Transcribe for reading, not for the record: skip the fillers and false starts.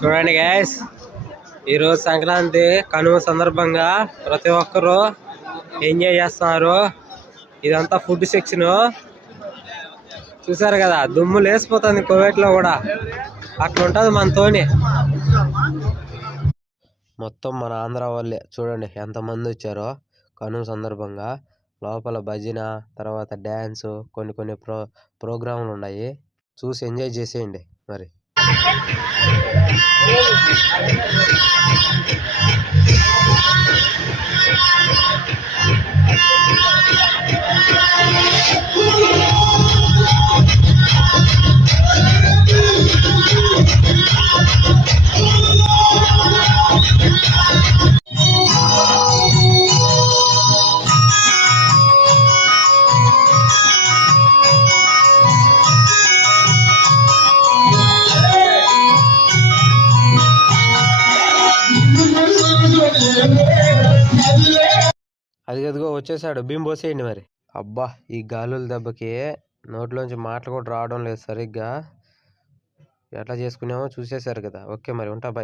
చూడండి గైస్, ఈరోజు సంక్రాంతి కనుమ సందర్భంగా ప్రతి ఒక్కరూ ఎంజాయ్ చేస్తున్నారు. ఇదంతా ఫుడ్ సెక్షన్ చూసారు కదా, దుమ్ము లేసిపోతుంది కువైట్ లో కూడా. అట్లుంటది మనతోని. మొత్తం మన ఆంధ్ర వాళ్ళే చూడండి ఎంతమంది వచ్చారో కనుమ సందర్భంగా. లోపల భజన, తర్వాత డ్యాన్స్, కొన్ని ప్రోగ్రాంలు ఉన్నాయి. చూసి ఎంజాయ్ చేసేయండి మరి. అదిగదిగో వచ్చేసాడు, బియ్యం పోసేయండి మరి. అబ్బా, ఈ గాలుల దెబ్బకి నోట్లోంచి మాటలు కూడా రావడం లేదు సరిగ్గా. ఎట్లా చేసుకున్నామో చూసేశారు కదా. ఓకే మరి, ఉంటా, బాయ్.